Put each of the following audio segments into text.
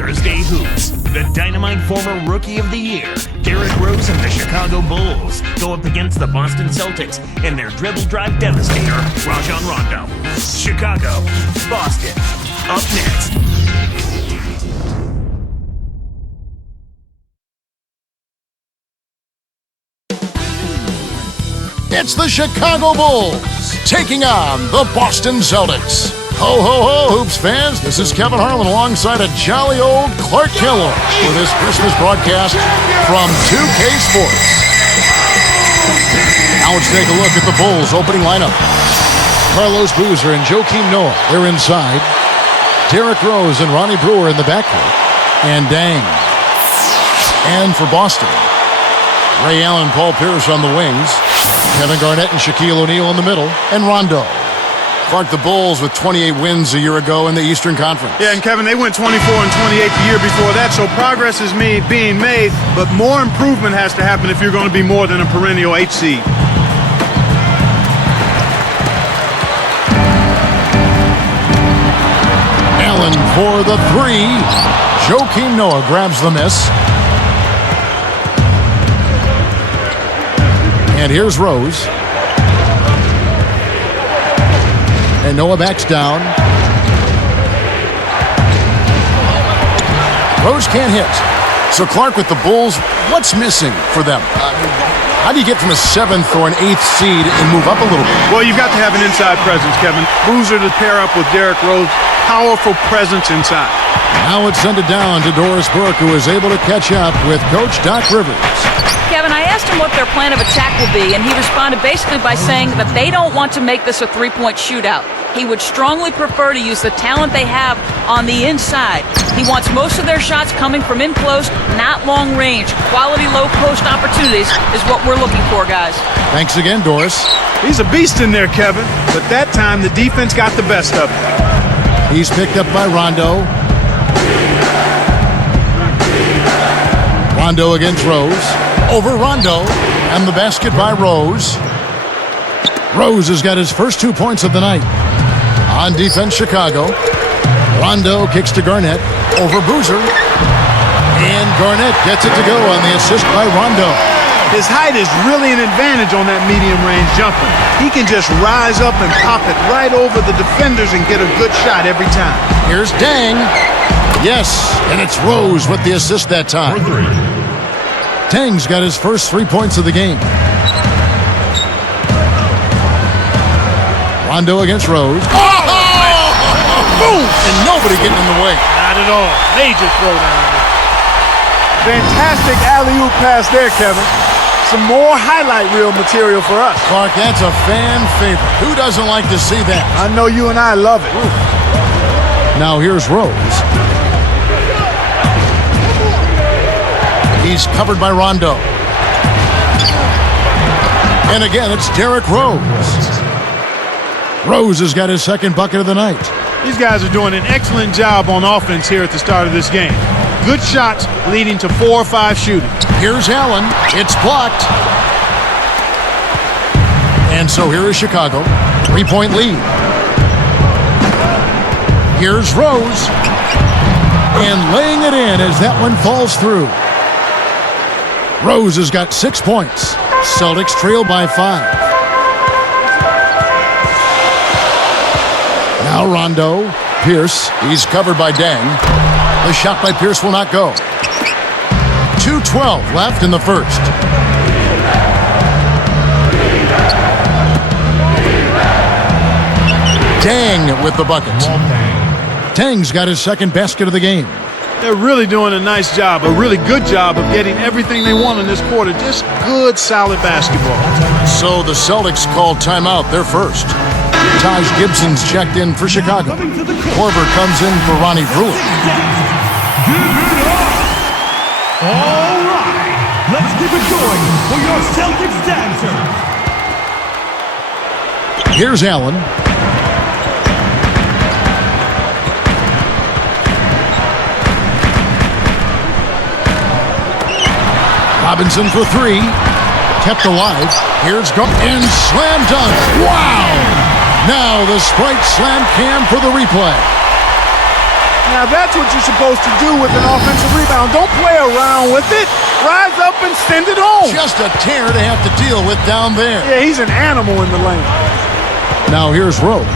Thursday Hoops. The dynamite former Rookie of the Year, Derrick Rose and the Chicago Bulls, go up against the Boston Celtics and their dribble drive devastator, Rajon Rondo. Chicago, Boston, up next. It's the Chicago Bulls taking on the Boston Celtics. Ho, ho, ho, Hoops fans. This is Kevin Harlan alongside a jolly old Clark Kellogg for this Christmas broadcast from 2K Sports. Now let's take a look at the Bulls' opening lineup. Carlos Boozer and Joakim Noah, they're inside. Derrick Rose and Ronnie Brewer in the backcourt. And Dang. And for Boston, Ray Allen, Paul Pierce on the wings. Kevin Garnett and Shaquille O'Neal in the middle. And Rondo. Clark, the Bulls with 28 wins a year ago in the Eastern Conference. Yeah, and Kevin, they went 24 and 28 the year before that, so progress is being made, but more improvement has to happen if you're going to be more than a perennial 8 seed. Allen for the three. Joakim Noah grabs the miss. And here's Rose. And Noah backs down. Rose can't hit. So Clark, with the Bulls, what's missing for them? How do you get from a 7th or an 8th seed and move up a little bit? Well, you've got to have an inside presence, Kevin. Boozer to pair up with Derrick Rose. Powerful presence inside. Now let's send it down to Doris Burke, who is able to catch up with Coach Doc Rivers. Kevin, I asked him what their plan of attack will be, and he responded basically by saying that they don't want to make this a three-point shootout. He would strongly prefer to use the talent they have on the inside. He wants most of their shots coming from in close, not long range. Quality low post opportunities is what we're looking for, guys. Thanks again, Doris. He's a beast in there, Kevin, but that time the defense got the best of him. He's picked up by Rondo. Rondo against Rose. Over Rondo. And the basket by Rose. Rose has got his first 2 points of the night. On defense, Chicago. Rondo kicks to Garnett. Over Boozer. And Garnett gets it to go on the assist by Rondo. His height is really an advantage on that medium-range jumper. He can just rise up and pop it right over the defenders and get a good shot every time. Here's Dang. Yes, and it's Rose with the assist that time. Dang's got his first 3 points of the game. Rondo against Rose. Oh! Boom! And nobody getting in the way. Not at all. Major throwdown. Fantastic alley-oop pass there, Kevin. Some more highlight reel material for us. Clark, that's a fan favorite. Who doesn't like to see that? I know you and I love it. Now here's Rose. He's covered by Rondo. And again, it's Derrick Rose. Rose has got his second bucket of the night. These guys are doing an excellent job on offense here at the start of this game. Good shots leading to 4 or 5 shooting. Here's Allen. It's blocked. And so here is Chicago. 3-point lead. Here's Rose. And laying it in as that one falls through. Rose has got 6 points. Celtics trail by 5. Now Rondo. Pierce. He's covered by Dang. The shot by Pierce will not go. 2:12 left in the first. Dang with the bucket. Dang's got his second basket of the game. They're really doing a nice job, a really good job of getting everything they want in this quarter. Just good, solid basketball. So the Celtics called timeout. They're first. Taj Gibson's checked in for Chicago. Korver comes in for Ronnie Brewer. All right, let's keep it going for your Celtics dancers. Here's Allen. Robinson for 3. Kept alive. Here's go and slam dunk. Wow! Now the Sprite Slam Cam for the replay. Now that's what you're supposed to do with an offensive rebound. Don't play around with it. Rise up and send it home. Just a tear to have to deal with down there. Yeah, he's an animal in the lane. Now here's Rose.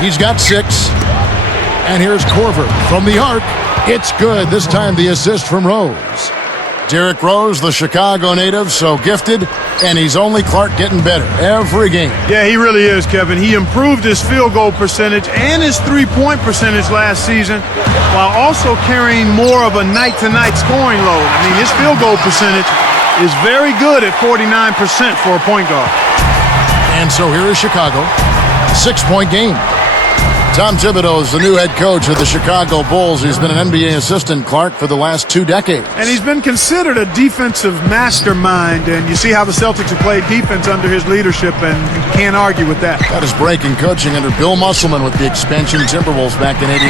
He's got 6. And here's Korver from the arc. It's good. This time the assist from Rose. Derrick Rose, the Chicago native, so gifted, and he's only Clark getting better every game. Yeah, he really is, Kevin. He improved his field goal percentage and his three-point percentage last season while also carrying more of a night-to-night scoring load. I mean, his field goal percentage is very good at 49% for a point guard. And so here is Chicago. 6-point game. Tom Thibodeau is the new head coach of the Chicago Bulls. He's been an NBA assistant, Clark, for the last 2 decades. And he's been considered a defensive mastermind, and you see how the Celtics have played defense under his leadership, and you can't argue with that. Got his break in coaching under Bill Musselman with the expansion Timberwolves back in '89.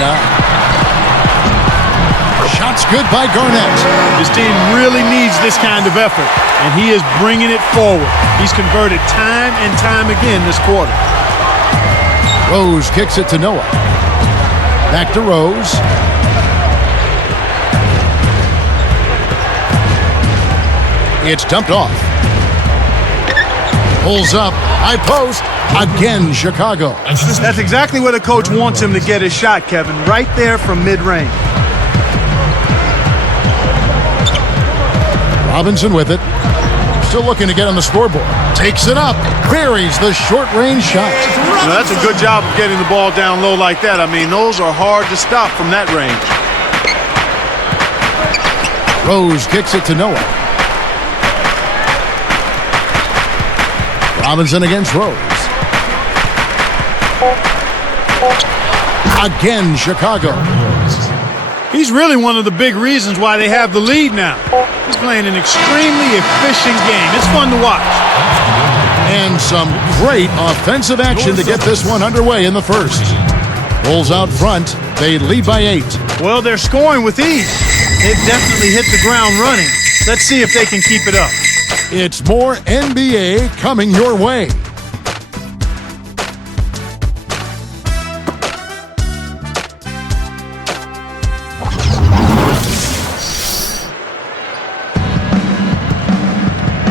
Shots good by Garnett. His team really needs this kind of effort, and he is bringing it forward. He's converted time and time again this quarter. Rose kicks it to Noah. Back to Rose. It's dumped off. Pulls up. High post. Again, Chicago. That's exactly where the coach wants him to get his shot, Kevin. Right there from mid-range. Robinson with it. Still looking to get on the scoreboard. Takes it up. Buries the short-range shot. You know, that's a good job of getting the ball down low like that. I mean, those are hard to stop from that range. Rose kicks it to Noah. Robinson against Rose. Again, Chicago. He's really one of the big reasons why they have the lead now. He's playing an extremely efficient game. It's fun to watch. And some great offensive action to get this one underway in the first. Bulls out front. They lead by 8. Well, they're scoring with ease. They've definitely hit the ground running. Let's see if they can keep it up. It's more NBA coming your way.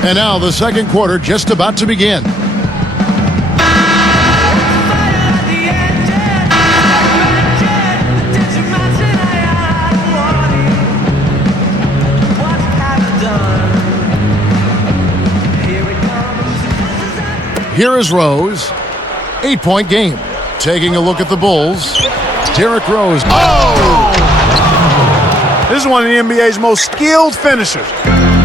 And now the second quarter just about to begin. Here is Rose. 8-point game. Taking a look at the Bulls. Derrick Rose. Oh! This is one of the NBA's most skilled finishers.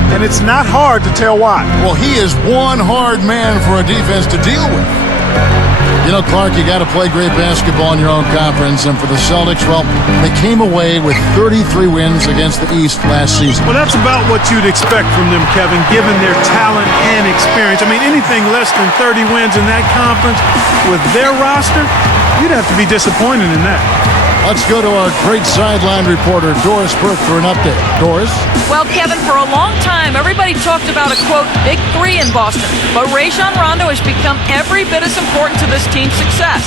And it's not hard to tell why. Well, he is one hard man for a defense to deal with. You know, Clark, you got to play great basketball in your own conference. And for the Celtics, well, they came away with 33 wins against the East last season. Well, that's about what you'd expect from them, Kevin, given their talent and experience. I mean, anything less than 30 wins in that conference with their roster, you'd have to be disappointed in that. Let's go to our great sideline reporter, Doris Burke, for an update. Doris? Well, Kevin, for a long time, everybody talked about a, quote, big 3 in Boston. But Rajon Rondo has become every bit as important to this team's success.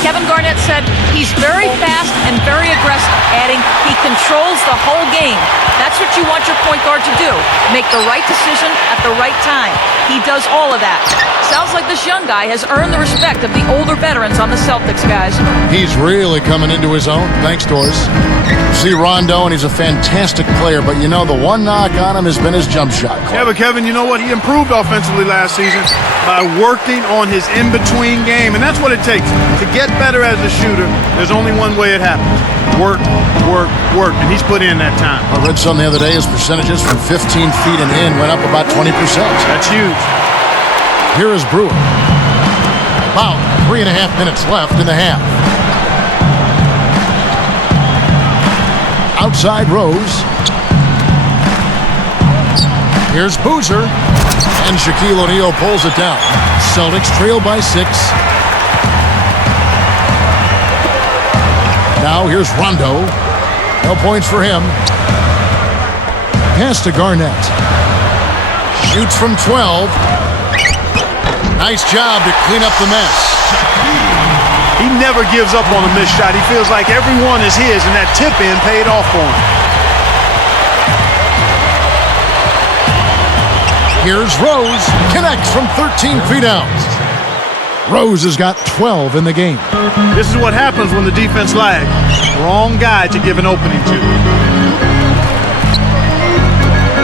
Kevin Garnett said he's very fast and very aggressive, adding he controls the whole game. That's what you want your point guard to do, make the right decision at the right time. He does all of that. Sounds like this young guy has earned the respect of the older veterans on the Celtics, guys. He's really coming into his own. Thanks, Doris. See Rondo, and he's a fantastic player, but you know, the one knock on him has been his jump shot. Yeah, but Kevin, you know what? He improved offensively last season by working on his in-between game, and that's what it takes. To get better as a shooter, there's only one way it happens. Work, work, work, and he's put in that time. I read something the other day, his percentages from 15 feet and in went up about 20%. That's huge. Here is Brewer. About 3.5 minutes left in the half. Outside Rose. Here's Boozer. And Shaquille O'Neal pulls it down. Celtics trail by 6. Now here's Rondo. No points for him. Pass to Garnett. Shoots from 12. Nice job to clean up the mess. He never gives up on a missed shot. He feels like everyone is his, and that tip-in paid off for him. Here's Rose. Connects from 13 feet out. Rose has got 12 in the game. This is what happens when the defense lags. Wrong guy to give an opening to.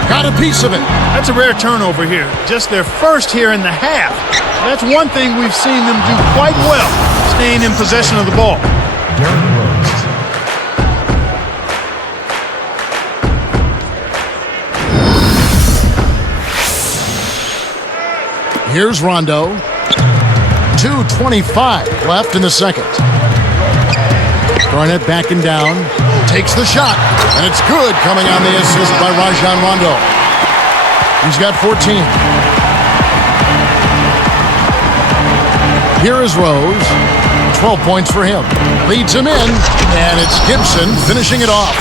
Got a piece of it. That's a rare turnover here. Just their first here in the half. That's one thing we've seen them do quite well, staying in possession of the ball. Here's Rondo. 2:25 left in the second. Garnett backing down. Takes the shot. And it's good, coming on the assist by Rajon Rondo. He's got 14. Here is Rose. 12 points for him. Leads him in. And it's Gibson finishing it off.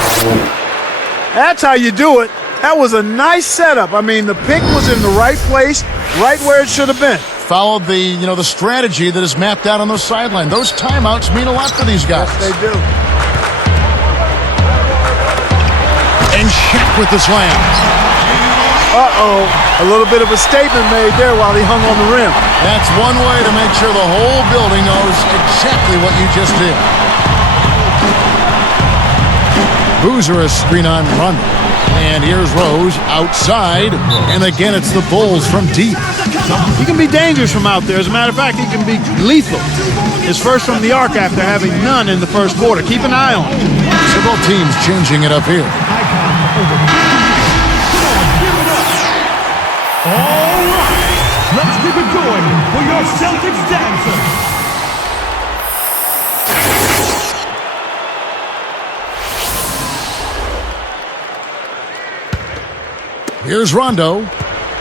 That's how you do it. That was a nice setup. I mean, the pick was in the right place, right where it should have been. Followed the strategy that is mapped out on the sideline. Those timeouts mean a lot for these guys. Yes, they do. And Shaq with the slam. Uh-oh. A little bit of a statement made there while he hung on the rim. That's one way to make sure the whole building knows exactly what you just did. Boozer a screen on run. And here's Rose outside. And again, it's the Bulls from deep. He can be dangerous from out there. As a matter of fact, he can be lethal. His first from the arc after having none in the first quarter. Keep an eye on him. Several teams changing it up here. All right, let's keep it going for your Celtics dancer. Here's Rondo,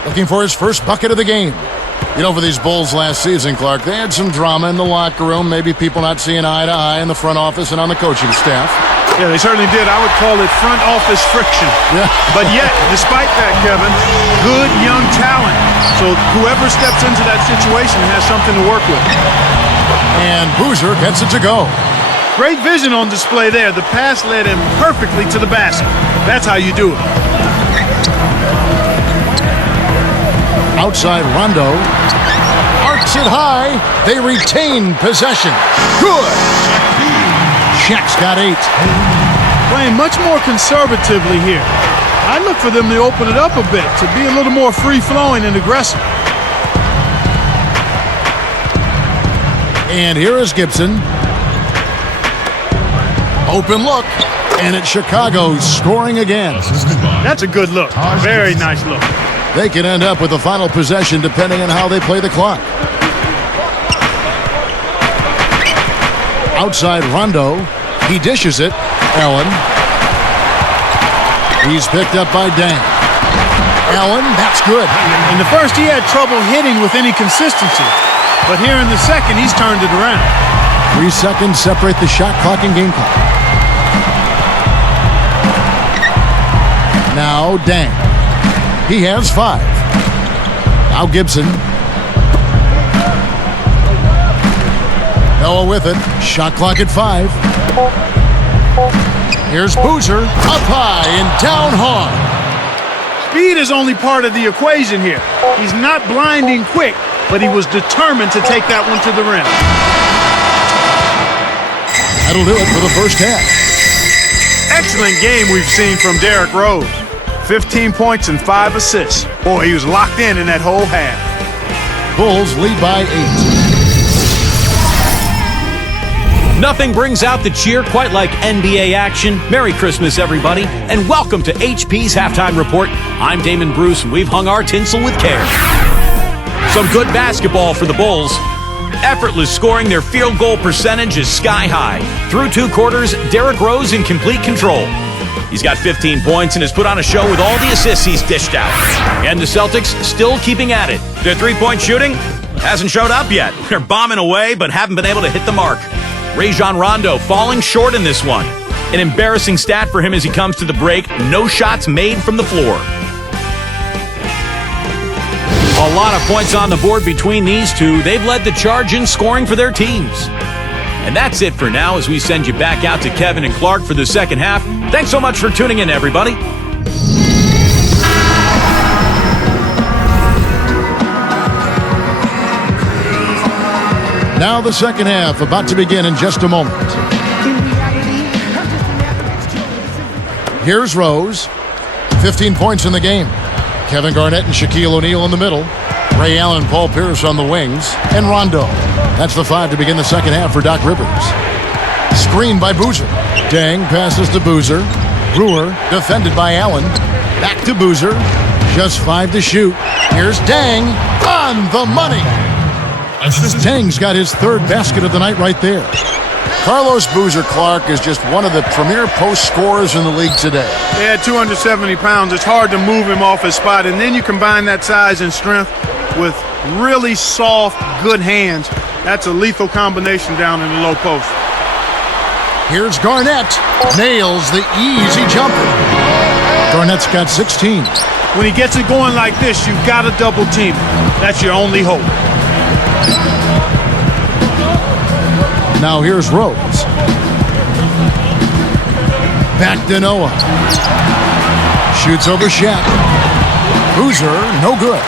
looking for his first bucket of the game. You know, for these Bulls last season, Clark, they had some drama in the locker room, maybe people not seeing eye to eye in the front office and on the coaching staff. Yeah, they certainly did. I would call it front office friction. Yeah. But yet, despite that, Kevin, good young talent. So whoever steps into that situation has something to work with. And Boozer gets it to go. Great vision on display there. The pass led him perfectly to the basket. That's how you do it. Outside Rondo. Arcs it high. They retain possession. Good. Shaq's got 8. Playing much more conservatively here. I look for them to open it up a bit, to be a little more free-flowing and aggressive. And here is Gibson. Open look. And it's Chicago scoring again. That's a good look. Very nice look. They can end up with the final possession depending on how they play the clock. Outside Rondo. He dishes it. Allen. He's picked up by Dang. Allen, that's good. In the first, he had trouble hitting with any consistency. But here in the second, he's turned it around. 3 seconds separate the shot clock and game clock. Now Dang. He has 5. Now Gibson. Noah with it. Shot clock at 5. Here's Boozer. Up high and down hard. Speed is only part of the equation here. He's not blinding quick, but he was determined to take that one to the rim. That'll do it for the first half. Excellent game we've seen from Derrick Rose. 15 points and 5 assists. Boy, he was locked in that whole half. Bulls lead by 8. Nothing brings out the cheer quite like NBA action. Merry Christmas, everybody, and welcome to HP's Halftime Report. I'm Damon Bruce, and we've hung our tinsel with care. Some good basketball for the Bulls. Effortless scoring, their field goal percentage is sky high. Through 2 quarters, Derrick Rose in complete control. He's got 15 points and has put on a show with all the assists he's dished out. And the Celtics still keeping at it. Their 3-point shooting hasn't showed up yet. They're bombing away but haven't been able to hit the mark. Rajon Rondo falling short in this one. An embarrassing stat for him as he comes to the break. No shots made from the floor. A lot of points on the board between these two. They've led the charge in scoring for their teams. And that's it for now as we send you back out to Kevin and Clark for the second half. Thanks so much for tuning in, everybody. Now the second half about to begin in just a moment. Here's Rose. 15 points in the game. Kevin Garnett and Shaquille O'Neal in the middle. Ray Allen, Paul Pierce on the wings. And Rondo. That's the five to begin the second half for Doc Rivers. Screen by Boozer. Dang passes to Boozer. Brewer defended by Allen. Back to Boozer. Just 5 to shoot. Here's Dang on the money. Dang's got his third basket of the night right there. Carlos Boozer Clark is just one of the premier post scorers in the league today. Yeah, 270 pounds. It's hard to move him off his spot. And then you combine that size and strength with really soft, good hands. That's a lethal combination down in the low post. Here's Garnett. Nails the easy jumper. Garnett's got 16. When he gets it going like this, you've got to double team him. That's your only hope. Now here's Rose. Back to Noah. Shoots over Shaq. Boozer, no good.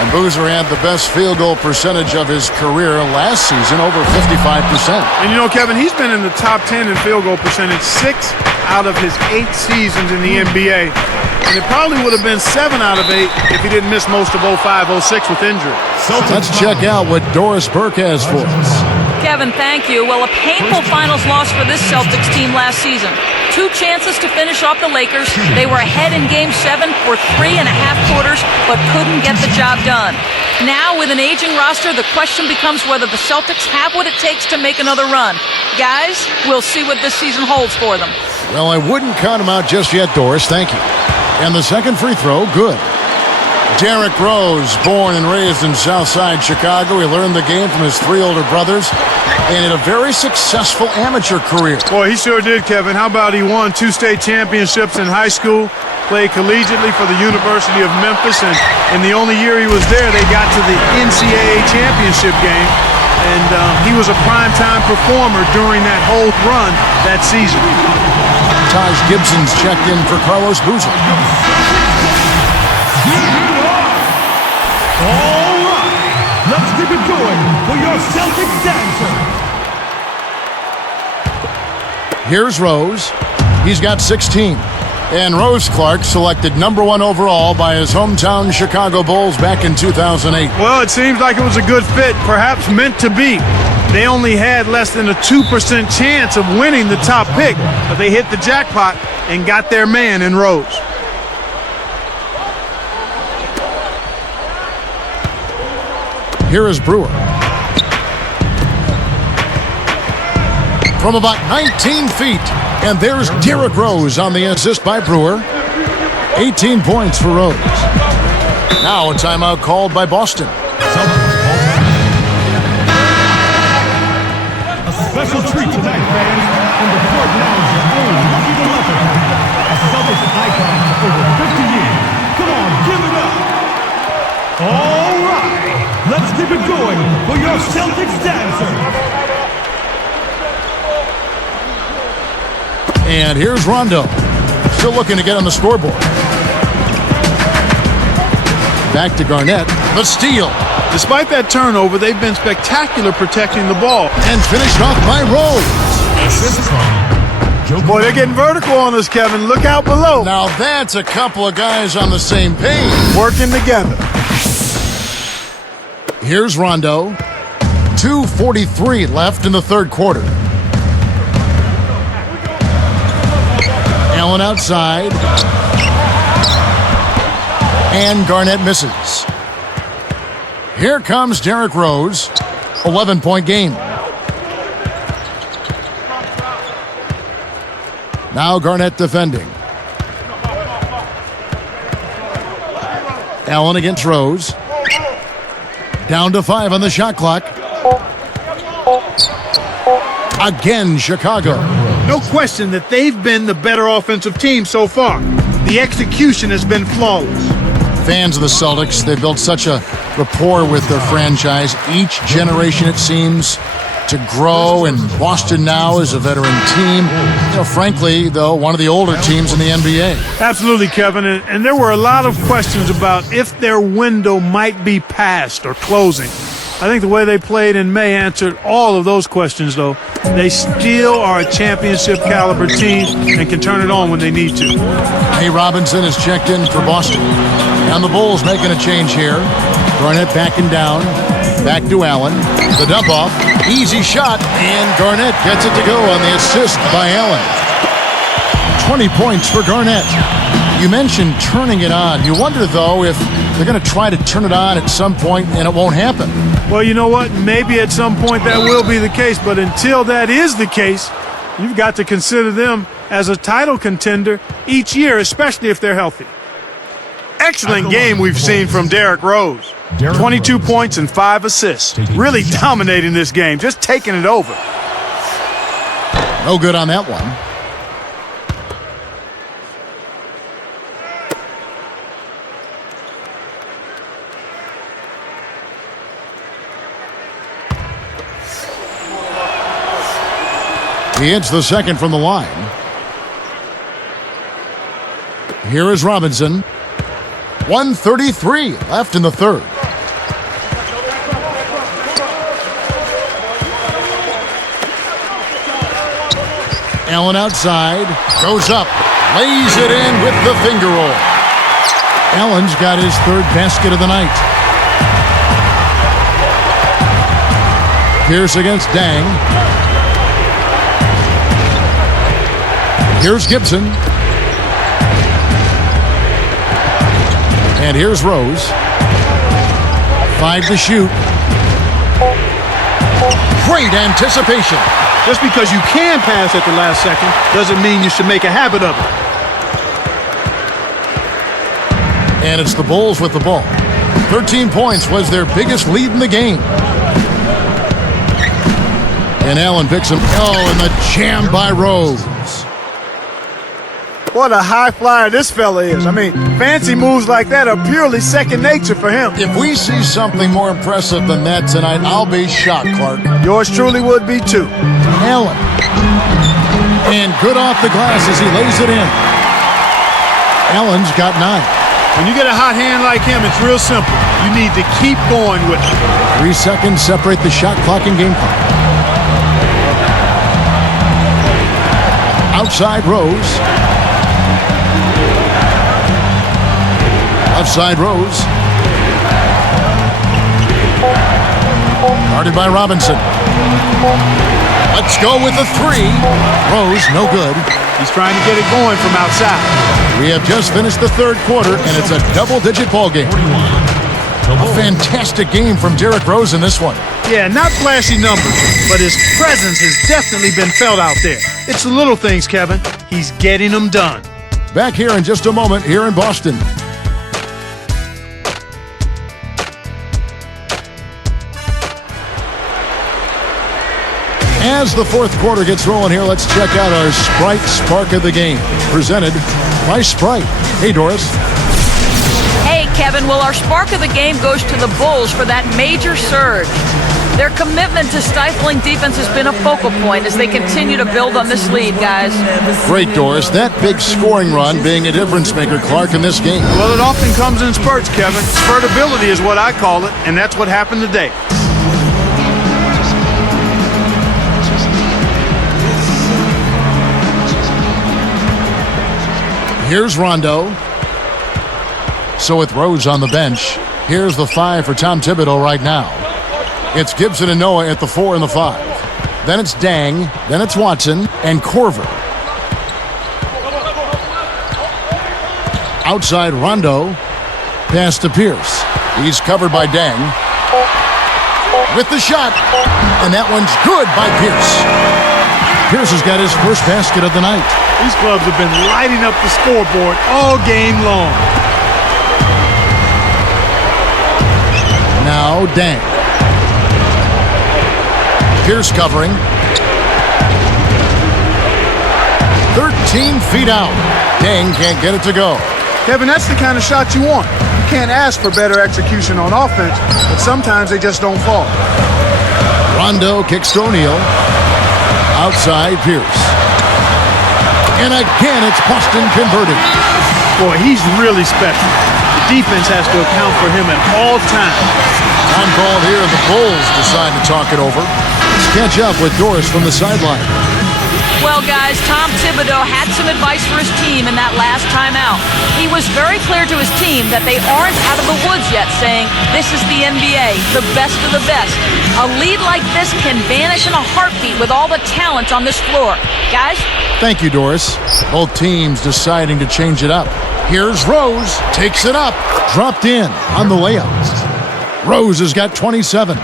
And Boozer had the best field goal percentage of his career last season, over 55%. And you know, Kevin, he's been in the top 10 in field goal percentage 6 out of his 8 seasons in the NBA. And it probably would have been 7 out of 8 if he didn't miss most of 05-06 with injury. Let's check out what Doris Burke has for us. Kevin, thank you. Well, a painful finals loss for this Celtics team last season. 2 chances to finish off the Lakers. They were ahead in Game 7 for 3.5 quarters, but couldn't get the job done. Now, with an aging roster, the question becomes whether the Celtics have what it takes to make another run. Guys, we'll see what this season holds for them. Well, I wouldn't count him out just yet, Doris. Thank you. And the second free throw, good. Derrick Rose, born and raised in Southside Chicago. He learned the game from his 3 older brothers and had a very successful amateur career. Boy, he sure did, Kevin. How about he won 2 state championships in high school, played collegiately for the University of Memphis, and in the only year he was there, they got to the NCAA championship game, and he was a primetime performer during that whole run that season. Taj Gibson's checked in for Carlos Boozer. All right, let's keep it going for your Celtics dancer. Here's Rose. He's got 16. And Rose Clark selected #1 overall by his hometown Chicago Bulls back in 2008. Well, it seems like it was a good fit, perhaps meant to be. They only had less than a 2% chance of winning the top pick, but they hit the jackpot and got their man in Rose. Here is Brewer. From about 19 feet. And there's Derrick Rose on the assist by Brewer. 18 points for Rose. Now a timeout called by Boston. A special treat tonight, fans. From the court now is your own Lucky the Leprechaun. A Celtics icon for over 50 years. Come on, give it up. All right, let's keep it going for your Celtics dancer. And here's Rondo. Still looking to get on the scoreboard. Back to Garnett. The steal. Despite that turnover, they've been spectacular protecting the ball. And finished off by Rose. Boy, they're getting vertical on us, Kevin. Look out below. Now that's a couple of guys on the same page. Working together. Here's Rondo. 2:43 left in the third quarter. Allen outside. And Garnett misses. Here comes Derrick Rose. 11-point game. Now Garnett defending. Allen against Rose. Down to 5 on the shot clock. Again, Chicago. No question that they've been the better offensive team so far. The execution has been flawless. Fans of the Celtics, they've built such a rapport with their franchise. Each generation, it seems, to grow, and Boston now is a veteran team. Frankly, though, one of the older teams in the NBA. Absolutely, Kevin. And there were a lot of questions about if their window might be passed or closing. I think the way they played in May answered all of those questions, though. They still are a championship caliber team and can turn it on when they need to. Hey, Robinson is checked in for Boston. And the Bulls making a change here. Garnett backing down. Back to Allen. The dump off. Easy shot. And Garnett gets it to go on the assist by Allen. 20 points for Garnett. You mentioned turning it on. You wonder, though, if they're going to try to turn it on at some point and it won't happen. Well, you know what? Maybe at some point that will be the case. But until that is the case, you've got to consider them as a title contender each year, especially if they're healthy. Excellent game we've seen from Derrick Rose. 22 points and 5 assists. Really dominating this game, just taking it over. No good on that one. He hits the second from the line. Here is Robinson. 1:33 left in the third. Allen outside, goes up, lays it in with the finger roll. Allen's got his third basket of the night. Pierce against Dang. Here's Gibson. And here's Rose. 5 to shoot. Great anticipation. Just because you can pass at the last second doesn't mean you should make a habit of it. And it's the Bulls with the ball. 13 points was their biggest lead in the game. And Allen picks him. Oh, and the jam by Rose. What a high flyer this fella is. I mean, fancy moves like that are purely second nature for him. If we see something more impressive than that tonight, I'll be shocked, Clark. Yours truly would be too. Allen. And good off the glass as he lays it in. Allen's got 9. When you get a hot hand like him, it's real simple. You need to keep going with it. 3 seconds separate the shot clock and game clock. Outside Rose. Outside Rose. Guarded by Robinson. Let's go with the 3. Rose, no good. He's trying to get it going from outside. We have just finished the third quarter, and it's a double-digit ball game. A fantastic game from Derrick Rose in this one. Yeah, not flashy numbers, but his presence has definitely been felt out there. It's the little things, Kevin. He's getting them done. Back here in just a moment here in Boston. As the fourth quarter gets rolling here, let's check out our Sprite Spark of the Game, presented by Sprite. Hey, Doris. Hey, Kevin. Well, our spark of the game goes to the Bulls for that major surge. Their commitment to stifling defense has been a focal point as they continue to build on this lead, guys. Great, Doris. That big scoring run being a difference maker, Clark, in this game. Well, it often comes in spurts, Kevin. Spurtability is what I call it, and that's what happened today. Here's Rondo. So with Rose on the bench, here's the 5 for Tom Thibodeau right now. It's Gibson and Noah at the 4 and the 5. Then it's Dang, then it's Watson and Korver. Outside Rondo, pass to Pierce. He's covered by Dang. With the shot, and that one's good by Pierce. Pierce has got his first basket of the night. These clubs have been lighting up the scoreboard all game long. Now Dang. Pierce covering. 13 feet out. Dang can't get it to go. Kevin, that's the kind of shot you want. You can't ask for better execution on offense, but sometimes they just don't fall. Rondo kicks to O'Neal. Outside Pierce. And again, it's Boston converting. Boy, he's really special. The defense has to account for him at all times. Time called here, and the Bulls decide to talk it over. Let's catch up with Doris from the sideline. Well, guys, Tom Thibodeau had some advice for his team in that last timeout. He was very clear to his team that they aren't out of the woods yet, saying, this is the NBA, the best of the best. A lead like this can vanish in a heartbeat with all the talent on this floor. Guys? Thank you, Doris. Both teams deciding to change it up. Here's Rose, takes it up, dropped in on the layup. Rose has got 27.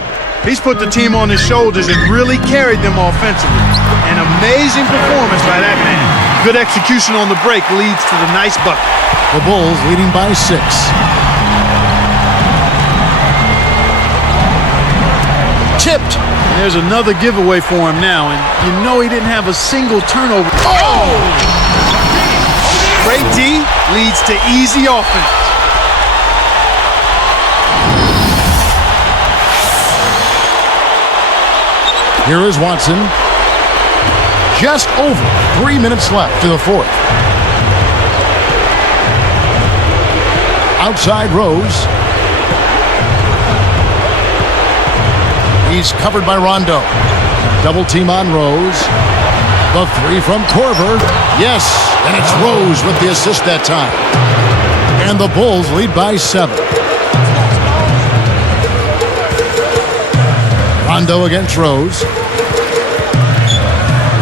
He's put the team on his shoulders and really carried them offensively. An amazing performance by that man. Good execution on the break leads to the nice bucket. The Bulls leading by 6. Tipped. And there's another giveaway for him now, and you know he didn't have a single turnover. Oh! Great D leads to easy offense. Here is Watson. Just over 3 minutes left to the fourth. Outside Rose. He's covered by Rondo. Double team on Rose. The three from Korver. Yes, and it's Rose with the assist that time. And the Bulls lead by 7. Rondo against Rose.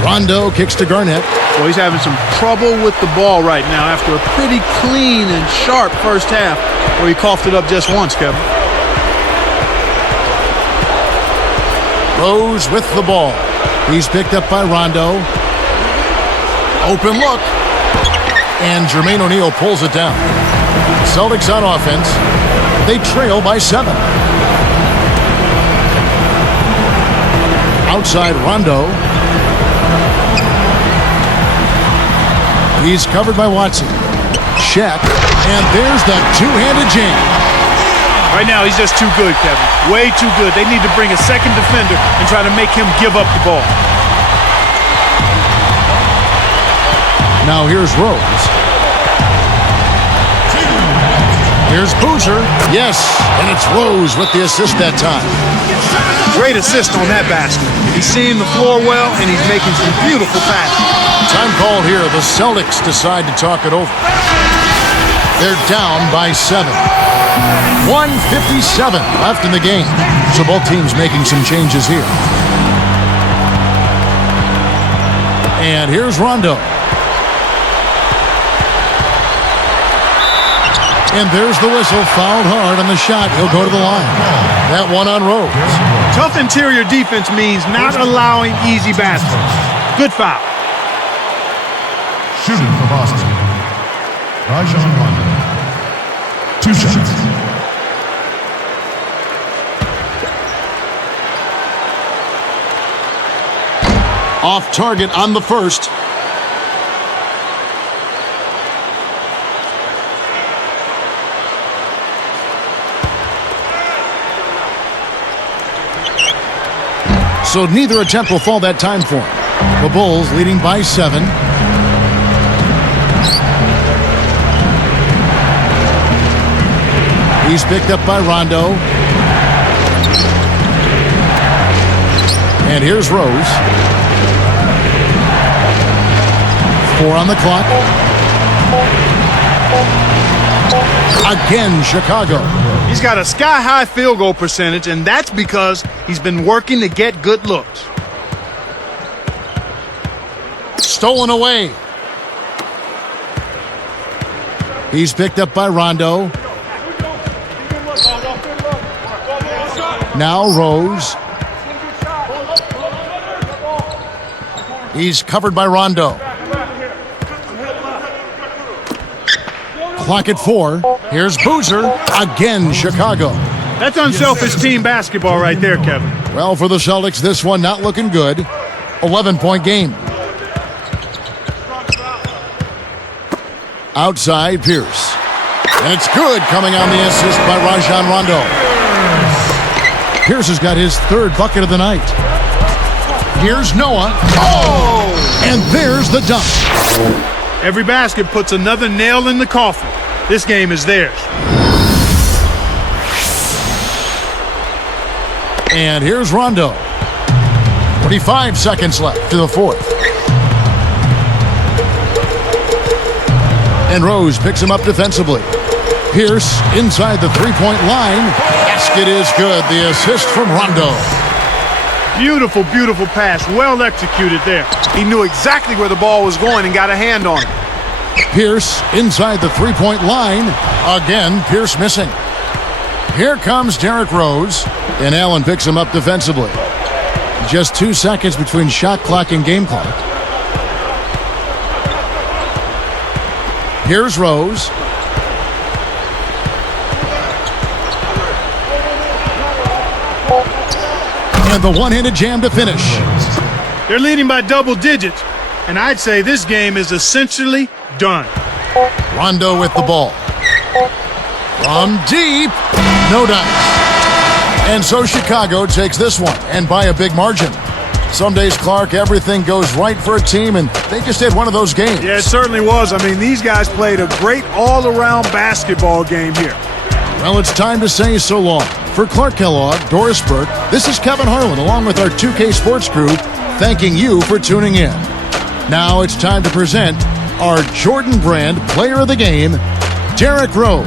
Rondo kicks to Garnett. Well, he's having some trouble with the ball right now after a pretty clean and sharp first half where he coughed it up just once, Kevin. Rose with the ball. He's picked up by Rondo. Open look. And Jermaine O'Neal pulls it down. Celtics on offense. They trail by 7. Outside Rondo. He's covered by Watson. Shaq. And there's the two-handed jam. Right now, he's just too good, Kevin. Way too good. They need to bring a second defender and try to make him give up the ball. Now here's Rose. Here's Boozer. Yes, and it's Rose with the assist that time. Great assist on that basket. He's seeing the floor well, and he's making some beautiful passes. Time called here. The Celtics decide to talk it over. They're down by 7. 1:57 left in the game. So both teams making some changes here. And here's Rondo. And there's the whistle. Fouled hard on the shot. He'll go to the line. That one on Rose. Tough interior defense means not allowing easy baskets. Good foul. Shooting for Boston, Rajon Rondo. 2 shots. Off target on the first. So neither attempt will fall that time for him. The Bulls leading by 7. He's picked up by Rondo. And here's Rose. 4 on the clock. Again, Chicago. He's got a sky-high field goal percentage, and that's because he's been working to get good looks. Stolen away. He's picked up by Rondo. Now Rose. He's covered by Rondo. Clock at 4. Here's Boozer. Again, Chicago. That's unselfish team basketball right there, Kevin. Well, for the Celtics, this one not looking good. 11-point game. Outside, Pierce. And it's good, coming on the assist by Rajon Rondo. Pierce has got his third bucket of the night. Here's Noah. Oh! And there's the dunk. Every basket puts another nail in the coffin. This game is theirs. And here's Rondo. 45 seconds left to the fourth. And Rose picks him up defensively. Pierce inside the three-point line. Basket is good. The assist from Rondo. Beautiful, beautiful pass. Well executed there. He knew exactly where the ball was going and got a hand on it. Pierce inside the three-point line. Again, Pierce missing. Here comes Derrick Rose. And Allen picks him up defensively. Just 2 seconds between shot clock and game clock. Here's Rose. And the one-handed jam to finish. They're leading by double digits, and I'd say this game is essentially done. Rondo with the ball. From deep, no dice. And so Chicago takes this one, and by a big margin. Some days, Clark, everything goes right for a team, and they just had one of those games. Yeah, it certainly was. I mean, these guys played a great all-around basketball game here. Well, it's time to say so long. For Clark Kellogg, Doris Burke, this is Kevin Harlan, along with our 2K Sports crew, thanking you for tuning in. Now it's time to present our Jordan Brand Player of the Game, Derrick Rose.